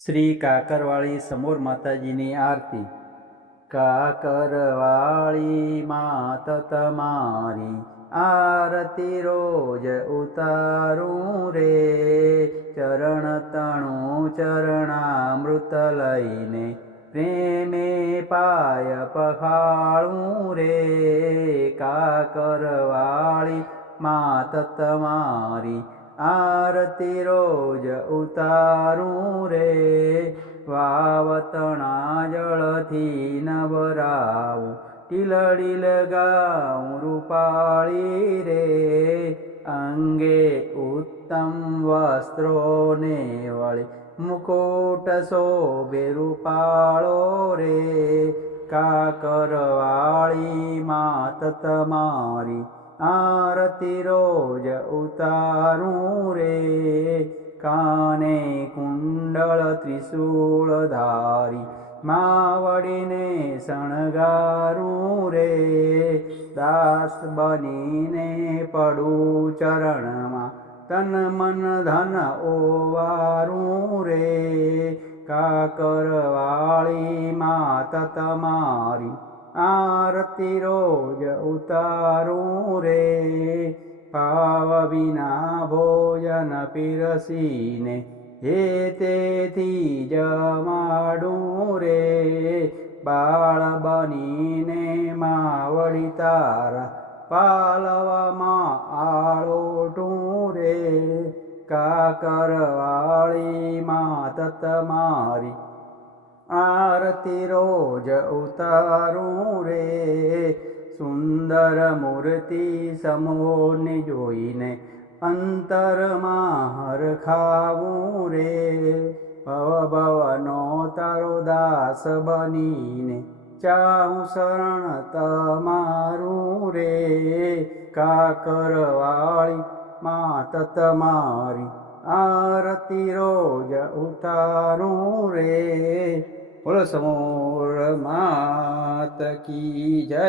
શ્રી કાકરવાળી સમોર માતાજીની આરતી। કાકરવાળી માત તમારી આરતી રોજ ઉતારું રે, ચરણ તણું ચરણામૃત લઈને પ્રેમે પાય પખાળું રે। કાકરવાળી માત તમારી આરતી રોજ ઉતારું રે, વાવતણા જળથી નવરાવું ટીલડી લગાવું રૂપાળી રે। અંગે ઉત્તમ વસ્ત્રોને વળી મુકુટ શોભે રૂપાળો રે। કાકરવાળી માત તમારી આરતી રોજ ઉતારું રે, કાને કુંડળ ત્રિશૂળ ધારી માવડીને શણગારું રે। દાસ બનીને પડું ચરણમાં તન મન ધન ઓવારું રે। કાકરવાળી માત તમારી આરતી રોજ ઉતારું રે, ભાવ વિના ભોજન પીરસીને તેથી જમાડું રે। બાળ બનીને માવડી તારા પાલવામાં આળોટું રે। કાકરવાળી માત તમારી આરતી રોજ ઉતારું રે, સુંદર મૂર્તિ સમોરની જોઈને અંતરમાં હરખાવું રે। ભવ ભવનો તારો દાસ બનીને ચાહું શરણ તમારું રે। કાકરવાળી માત તમારી આરતી રોજ ઉતારું રે। બોલો સમોર માત કી જય।